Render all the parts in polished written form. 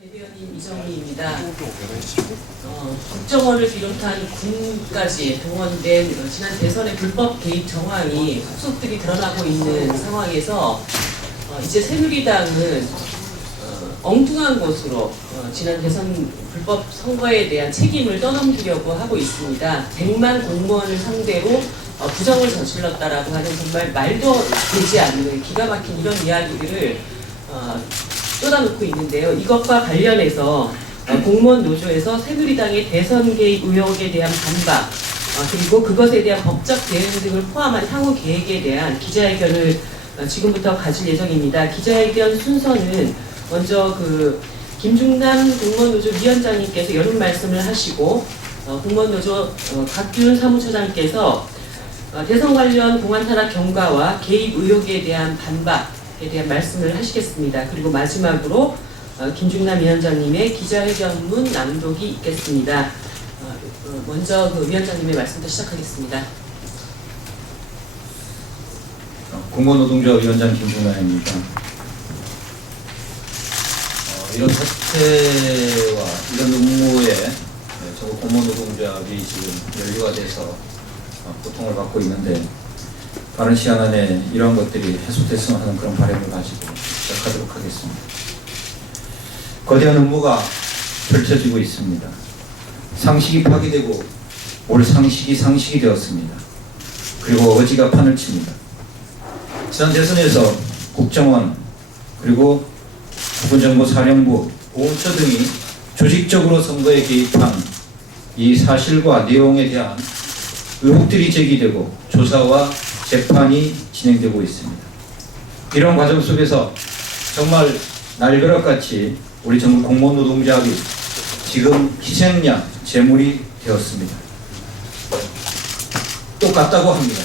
대변인 이정희입니다. 국정원을 비롯한 군까지 동원된 지난 대선의 불법 개입 정황이 속속들이 드러나고 있는 상황에서 이제 새누리당은 엉뚱한 것으로 지난 대선 불법 선거에 대한 책임을 떠넘기려고 하고 있습니다. 100만 공무원을 상대로 부정을 저질렀다라고 하는 정말 말도 되지 않는 기가 막힌 이런 이야기들을 쏟아놓고 있는데요. 이것과 관련해서 공무원 노조에서 새누리당의 대선 개입 의혹에 대한 반박, 그리고 그것에 대한 법적 대응 등을 포함한 향후 계획에 대한 기자회견을 지금부터 가질 예정입니다. 기자회견 순서는 먼저 김중남 공무원노조 위원장님께서 여론 말씀을 하시고 공무원노조 박균 사무처장께서 대선 관련 공안 탄압 경과와 개입 의혹에 대한 반박에 대한 말씀을 하시겠습니다. 그리고 마지막으로 김중남 위원장님의 기자회견문 낭독이 있겠습니다. 먼저 위원장님의 말씀부터 시작하겠습니다. 공무원노동조합 위원장 김중남입니다. 이런 사태와 이런 업무에 전국 공무원노동조합이 지금 연루가 돼서 고통을 받고 있는데 빠른 시간 안에 이러한 것들이 해소됐으면 하는 그런 바람을 가지고 시작하도록 하겠습니다. 거대한 업무가 펼쳐지고 있습니다. 상식이 파괴되고 올 상식이 되었습니다. 그리고 어지가 판을 칩니다. 지난 대선에서 국정원 그리고 국군정보사령부, 보훈처 등이 조직적으로 선거에 개입한 이 사실과 내용에 대한 의혹들이 제기되고 조사와 재판이 진행되고 있습니다. 이런 과정 속에서 정말 날벼락같이 우리 전국 공무원노동조합이 지금 희생양, 제물이 되었습니다. 똑같다고 합니다.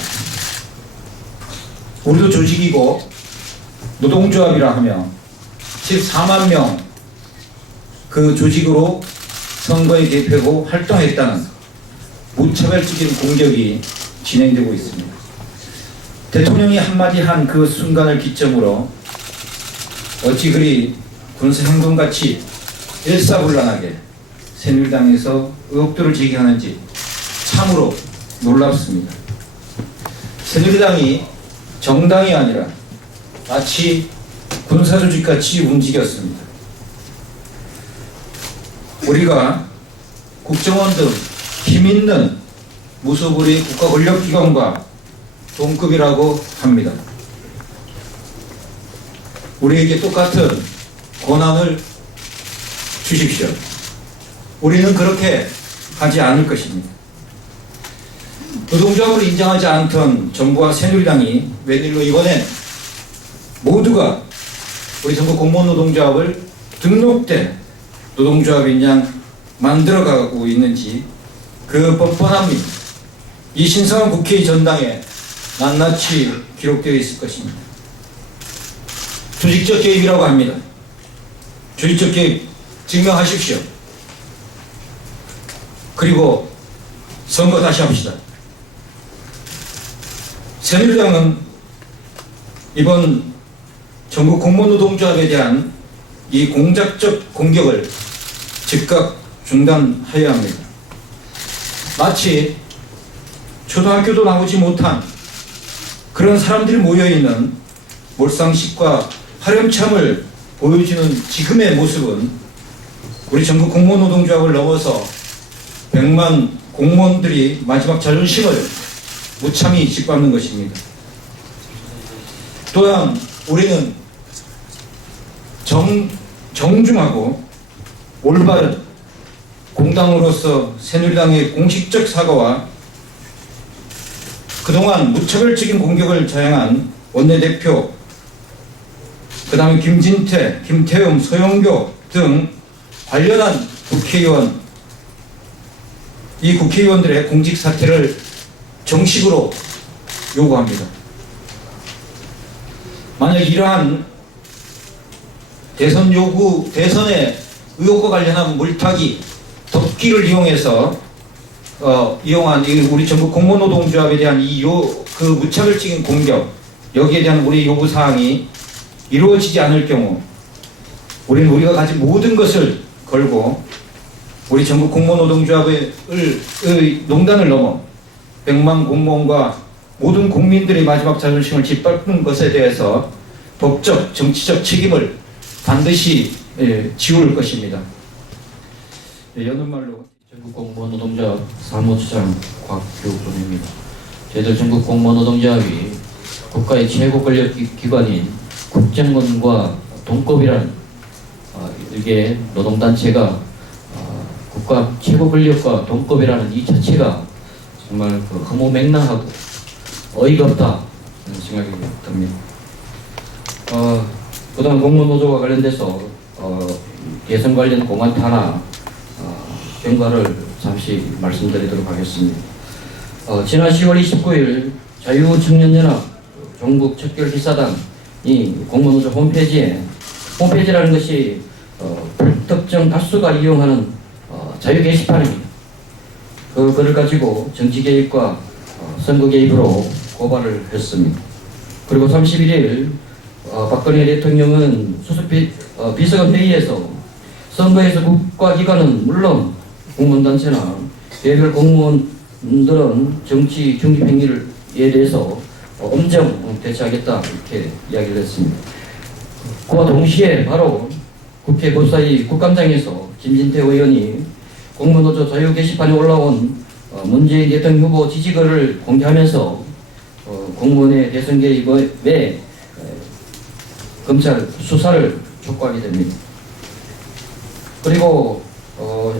우리도 조직이고 노동조합이라 하면 14만 명 그 조직으로 선거에 개입하고 활동했다는 무차별적인 공격이 진행되고 있습니다. 대통령이 한마디 한 그 순간을 기점으로 어찌 그리 군사행동같이 일사불란하게 새누리당에서 의혹들을 제기하는지 참으로 놀랍습니다. 새누리당이 정당이 아니라 마치 군사조직같이 움직였습니다. 우리가 국정원 등 힘있는 무소불위 국가권력기관과 동급이라고 합니다. 우리에게 똑같은 권한을 주십시오. 우리는 그렇게 하지 않을 것입니다. 노동조합을 인정하지 않던 정부와 새누리당이 웬일로 이번에 모두가 우리 전국 공무원노동조합을 등록된 노동조합인 양 만들어가고 있는지 그 뻔뻔함이 이 신성한 국회의 전당에 낱낱이 기록되어 있을 것입니다. 조직적 개입이라고 합니다. 조직적 개입 증명하십시오. 그리고 선거 다시 합시다. 새누리당은 이번 전국 공무원노동조합에 대한 이 공작적 공격을 즉각 중단해야 합니다. 마치 초등학교도 나오지 못한 그런 사람들이 모여있는 몰상식과 파렴참을 보여주는 지금의 모습은 우리 전국 공무원노동조합을 넘어서 100만 공무원들이 마지막 자존심을 무참히 짓밟는 것입니다. 또한 우리는 정중하고 올바른 공당으로서 새누리당의 공식적 사과와 그동안 무차별적인 공격을 자행한 원내대표, 그 다음에 김진태, 김태흠, 서영교 등 관련한 국회의원, 이 국회의원들의 공직 사퇴를 정식으로 요구합니다. 만약 이러한 대선의 의혹과 관련한 물타기, 덮기를 이용해서 이용한 우리 전국 공무원노동조합에 대한 그 무차별적인 공격, 여기에 대한 우리 요구사항이 이루어지지 않을 경우 우리는 우리가 가진 모든 것을 걸고 우리 전국 공무노동조합의 농단을 넘어 100만 공무원과 모든 국민들의 마지막 자존심을 짓밟는 것에 대해서 법적, 정치적 책임을 반드시 지울 것입니다. 여는 말로 전국 공무원 노동조합 사무처장 곽규근입니다. 저희들 전국 공무원 노동조합이 국가의 최고 권력 기관인 국정원과 동급이라는 이게 노동단체가 국가 최고 권력과 동급이라는 이 자체가 정말 허무맹랑하고 어이가 없다 생각이 듭니다. 그동안 공무노조와 관련돼서 예선 관련 공안 탄압 경과를 잠시 말씀드리도록 하겠습니다. 지난 10월 29일 자유청년연합 전국 척결 기사단이 공무노조 홈페이지라는 것이 불특정 다수가 이용하는 자유 게시판입니다. 그걸 가지고 정치 개입과 선거 개입으로 고발을 했습니다. 그리고 31일 박근혜 대통령은 수석 비서관 회의에서 선거에서 국가기관은 물론 공무원단체나 개별 공무원들은 정치 중립행위에 대해서 엄정 대처하겠다 이렇게 이야기를 했습니다. 그와 동시에 바로 국회 법사위 국감장에서 김진태 의원이 공무노조 자유 게시판에 올라온 문재인 대통령 후보 지지글을 공개하면서 공무원의 대선 개입에 검찰 수사를 촉구하게 됩니다. 그리고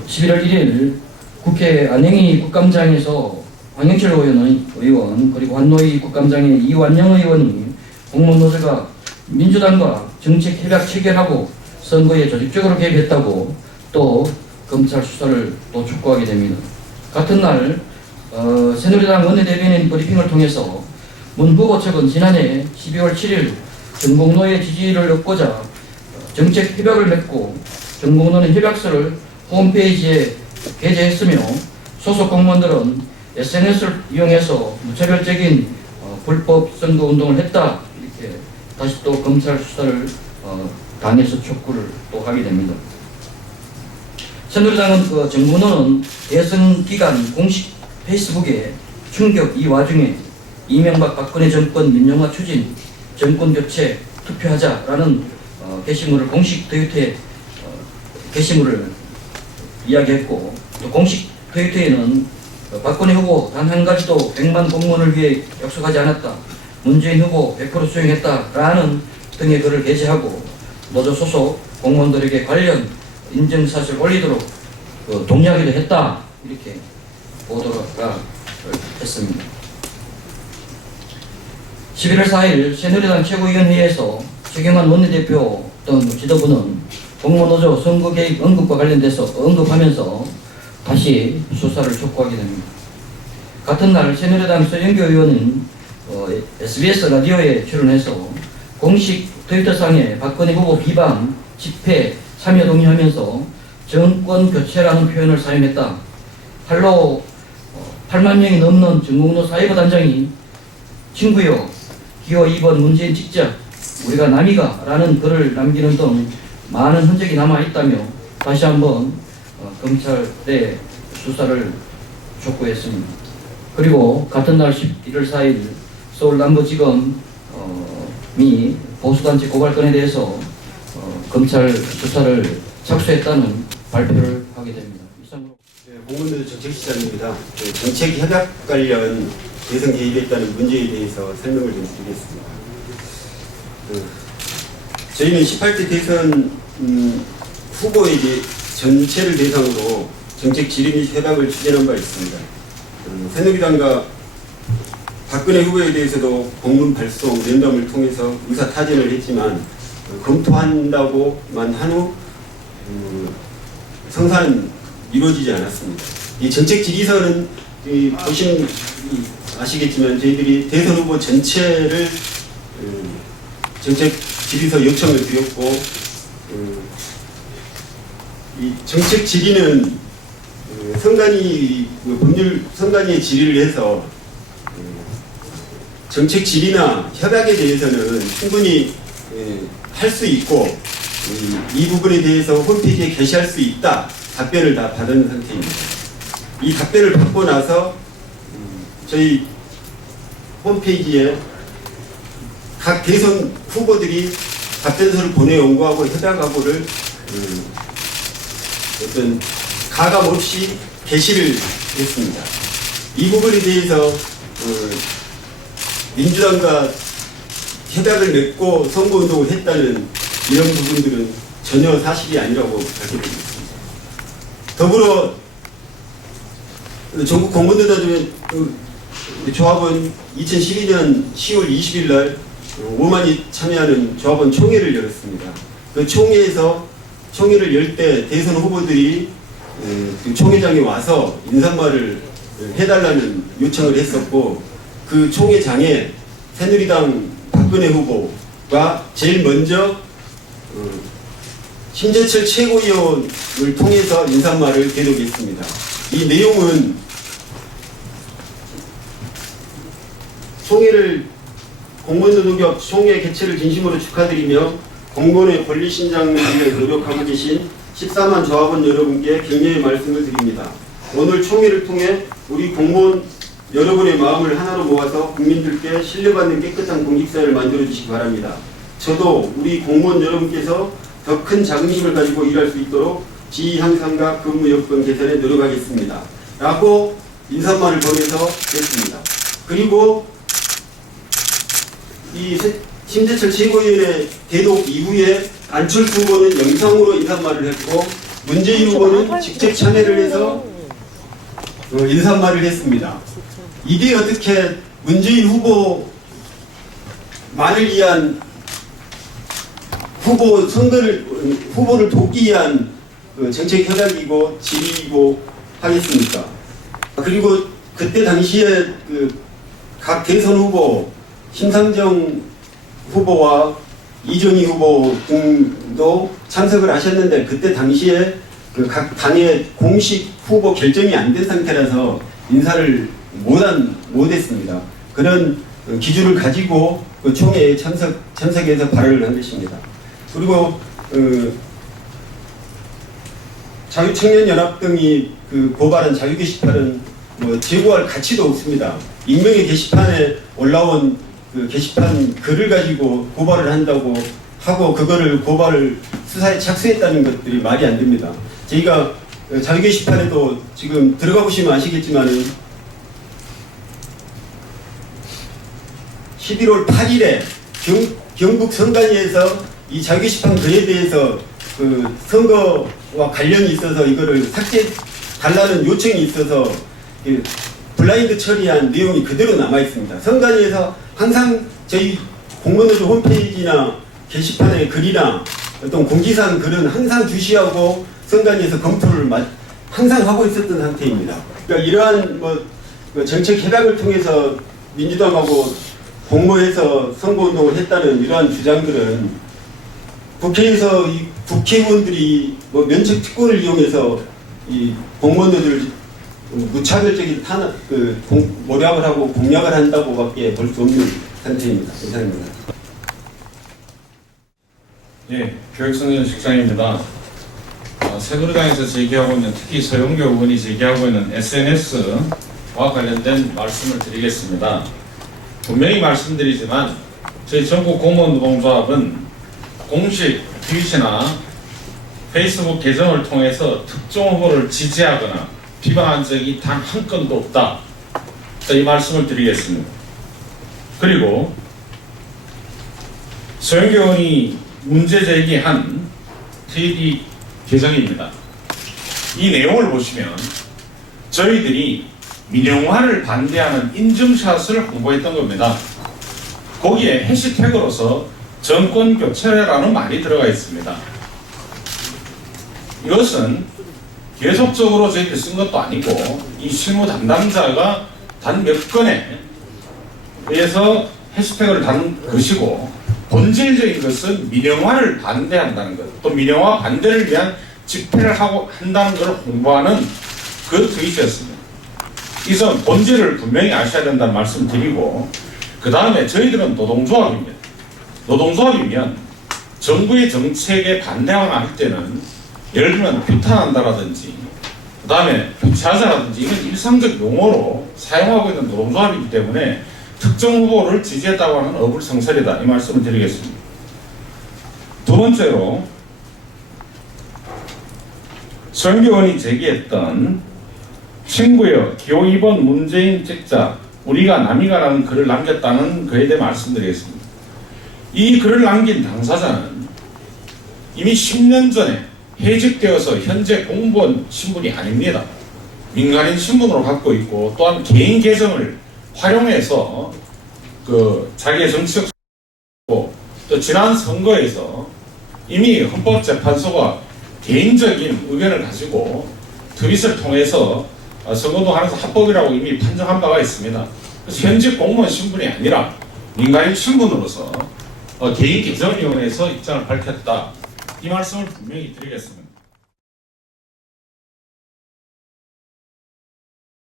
11월 1일 국회 안행위 국감장에서 황영철 의원 그리고 환노위 국감장의 이완영 의원이 공무노조가 민주당과 정책 협약 체결하고 선거에 조직적으로 개입했다고 또 검찰 수사를 또 촉구하게 됩니다. 같은 날 새누리당 원내대변인 브리핑을 통해서 문 후보 측은 지난해 12월 7일 전공노의 지지를 얻고자 정책 협약을 맺고 전공노는 협약서를 홈페이지에 게재했으며 소속 공무원들은 SNS를 이용해서 무차별적인 불법 선거운동을 했다 이렇게 다시 또 검찰 수사를 당해서 촉구를 또 하게 됩니다. 새누리당은 정문호는 대선 기간 공식 페이스북에 충격 이 와중에 이명박 박근혜 정권 민영화 추진 정권 교체 투표하자라는 게시물을 공식 트위터에 게시물을 이야기했고 또 공식 트위터에는 박근혜 후보 단 한 가지도 100만 공무원을 위해 약속하지 않았다. 문재인 후보 100% 수용했다라는 등의 글을 게재하고 노조 소속 공무원들에게 관련 인증샷을 올리도록 독려하기도 했다. 이렇게 보도가 했습니다. 11월 4일 새누리당 최고위원회에서 최경환 원내대표 등 지도부는 공무노조 선거 개입 언급과 관련돼서 언급하면서 다시 수사를 촉구하게 됩니다. 같은 날 새누리당 서영교 의원은 SBS 라디오에 출연해서 공식 트위터상에 박근혜 후보 비방, 집회, 참여 동의하면서 정권 교체라는 표현을 사용했다. 팔로 8만 명이 넘는 전공노 사이버 단장이 친구요 기호 2번 문재인 찍자 우리가 남이가 라는 글을 남기는 등 많은 흔적이 남아있다며 다시 한번 검찰의 수사를 촉구했습니다. 그리고 같은 날 11월 4일 서울 남부지검이 보수단체 고발건에 대해서 검찰 수사를 착수했다는 발표를 하게 됩니다. 이상으로 공무노조 정책시장입니다. 정책 협약 관련 대선 개입에 있다는 문제에 대해서 설명을 좀 드리겠습니다. 저희는 18대 대선 후보에게 전체를 대상으로 정책 질의 및 협약을 추진한 바 있습니다. 새누리당과 박근혜 후보에 대해서도 공문 발송, 면담을 통해서 의사 타진을 했지만 검토한다고만 한 후 성사는 이루어지지 않았습니다. 이 정책 질의서는 보시면 아시겠지만 저희들이 대선 후보 전체를 정책 질의서 요청을 드렸고 이 정책 질의는 선관위 법률 선관위에 질의를 해서 정책 질의나 협약에 대해서는 충분히 할 수 있고 이 부분에 대해서 홈페이지에 게시할 수 있다 답변을 다 받은 상태입니다. 이 답변을 받고 나서 저희 홈페이지에 각 대선 후보들이 답변서를 보내연구하고 해당하고를 어떤 가감 없이 게시를 했습니다. 이 부분에 대해서 민주당과 협약을 맺고 선거운동을 했다는 이런 부분들은 전혀 사실이 아니라고 밝혀드리겠습니다. 더불어 전국 공무원노조의 조합은 2012년 10월 20일 날 5만이 참여하는 조합원 총회를 열었습니다. 그 총회를 열 때 대선 후보들이 그 총회장에 와서 인사말을 해달라는 요청을 했었고, 그 총회장에 새누리당 박근혜 후보가 제일 먼저 심재철 최고위원을 통해서 인사말을 대독했습니다. 이 내용은 공무원노동협 총회 개최를 진심으로 축하드리며 공무원의 권리 신장을 위해 노력하고 계신 14만 조합원 여러분께 격려의 말씀을 드립니다. 오늘 총회를 통해 우리 공무원 여러분의 마음을 하나로 모아서 국민들께 신뢰받는 깨끗한 공직사회를 만들어 주시기 바랍니다. 저도 우리 공무원 여러분께서 더 큰 자긍심을 가지고 일할 수 있도록 지위 향상과 근무 여건 개선에 노력하겠습니다. 라고 인사말을 보내서 했습니다. 그리고 이 심재철 최고위원의 대독 이후에 안철수 후보는 영상으로 인사말을 했고, 문재인 후보는 직접 참여를 해서 인사말을 했습니다. 이게 어떻게 문재인 후보만을 위한 후보를 돕기 위한 정책 협약이고 질의이고 하겠습니까? 그리고 그때 당시에 각 대선 후보 심상정 후보와 이정희 후보 등도 참석을 하셨는데, 그때 당시에 각 당의 공식 후보 결정이 안 된 상태라서 인사를 못했습니다. 그런 기준을 가지고 그 총회에 참석해서 발언을 한 것입니다. 그리고 자유청년연합 등이 고발한 자유 게시판은 제고할 가치도 없습니다. 익명의 게시판에 올라온 게시판 글을 가지고 고발을 한다고 하고, 그거를 고발을 수사에 착수했다는 것들이 말이 안 됩니다. 저희가 자유 게시판에도 지금 들어가 보시면 아시겠지만은 11월 8일에 경북 선관위에서 이 자유 게시판 글에 대해서 선거와 관련이 있어서 이거를 삭제 달라는 요청이 있어서 블라인드 처리한 내용이 그대로 남아 있습니다. 선관위에서 항상 저희 공무원노조 홈페이지나 게시판의 글이나 어떤 공지사항 글은 항상 주시하고 선관위에서 검토를 항상 하고 있었던 상태입니다. 그러니까 이러한 정책 협약을 통해서 민주당하고 공모해서 선거운동을 했다는 이러한 주장들은 국회에서 이 국회의원들이 면책 특권을 이용해서 이 공무원들을 무차별적인 모략을 하고 공략을 한다고밖에 볼 수 없는 상태입니다. 이상입니다. 예, 교육청년식장입니다. 새누리당에서 제기하고 있는, 특히 서영교 의원이 제기하고 있는 SNS와 관련된 말씀을 드리겠습니다. 분명히 말씀드리지만 저희 전국 공무원노동조합은 공식 트윗이나 페이스북 계정을 통해서 특정 후보를 지지하거나 비방한 적이 단 한 건도 없다. 이 말씀을 드리겠습니다. 그리고 서영교 의원이 문제 제기한 트윗 계정입니다. 이 내용을 보시면 저희들이 민영화를 반대하는 인증샷을 홍보했던 겁니다. 거기에 해시태그로서 정권 교체라는 말이 들어가 있습니다. 이것은 계속적으로 저희들이 쓴 것도 아니고 이 실무 담당자가 단 몇 건에 의해서 해시태그를 단 것이고, 본질적인 것은 민영화를 반대한다는 것, 또 민영화 반대를 위한 집회를 한다는 것을 홍보하는 그 트윗이었습니다. 이 점 본질을 분명히 아셔야 된다는 말씀을 드리고, 그 다음에 저희들은 노동조합입니다. 노동조합이면 정부의 정책에 반대하거나 할 때는 예를 들면 규탄한다라든지 그 다음에 교체하자라든지 이건 일상적 용어로 사용하고 있는 노동조합이기 때문에 특정 후보를 지지했다고 하는 어불성설이다 이 말씀을 드리겠습니다. 두 번째로 정기 의원이 제기했던 친구여 기호 2번 문재인 찍자 우리가 남이가라는 글을 남겼다는 그에 대해 말씀드리겠습니다. 이 글을 남긴 당사자는 이미 10년 전에 해직되어서 현재 공무원 신분이 아닙니다. 민간인 신분으로 갖고 있고 또한 개인 계정을 활용해서 그 자기의 정치적 또 지난 선거에서 이미 헌법재판소가 개인적인 의견을 가지고 트윗을 통해서 선거도 하면서 합법이라고 이미 판정한 바가 있습니다. 그래서 현직 공무원 신분이 아니라 민간인 신분으로서 개인 계정을 이용해서 입장을 밝혔다. 이 말씀을 분명히 드리겠습니다.